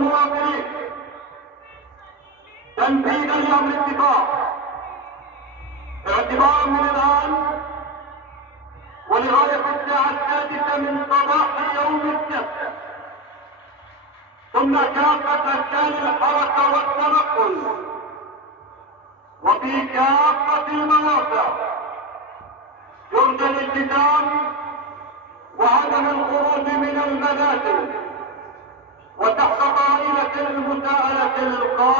المواطنين تنفيذا لامر الاتفاق اعتبارا من الان ولغايه الساعه 6 من صباح يوم السبت، ثم كافه اشكال الحركه والتنقل وفي كافه المواقع يرجى الالتزام وعدم الخروج من المنازل وتحت طائله المساءله القائمه